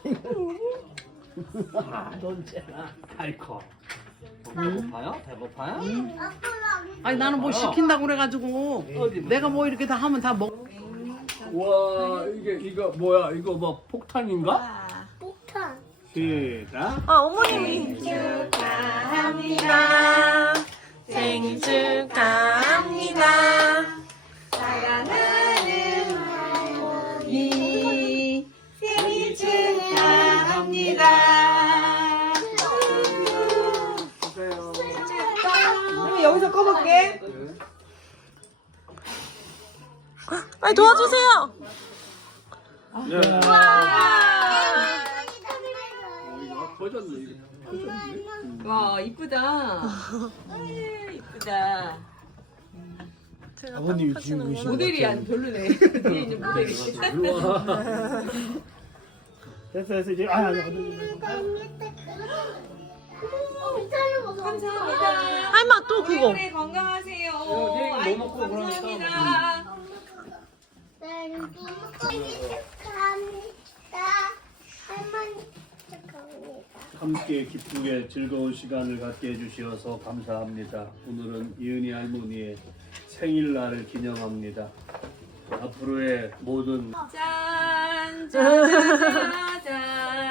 넌언나달코 음. 아, 음. 배고파요? 배고파요? 음. 음. 음. 아니 배고파요? 나는 뭐 시킨다고 그래가지고 맨. 내가 뭐 이렇게 다 하면 다 먹. 와 이게 이거 뭐야 이거 뭐 폭탄인가? 폭탄. 시다. 아 어머님. 축하합니다. 여기서 꺼볼게. 네. 빨 도와주세요. 네. 와. 이쁘다. 이쁘다. 아버님 모델이 같죠? 안 별로네. 됐어 됐어 이제 안, 안, 안, 안. 아 아니 아니 감사합니다 할머 또 그거 오래 건강하세요 네, 네, 네, 네, 감사합니다, 할머니. 감사합니다. 음. 할머니. 감사합니다. 할머니. 함께 기쁘게 즐거운 시간을 갖게 해주셔서 감사합니다 오늘은 이은이 할머니의 생일날을 기념합니다 앞으로의 모든 짠짠짠 아.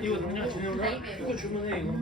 이거 당장 진영아 이거 주문해 이거. Mm -hmm.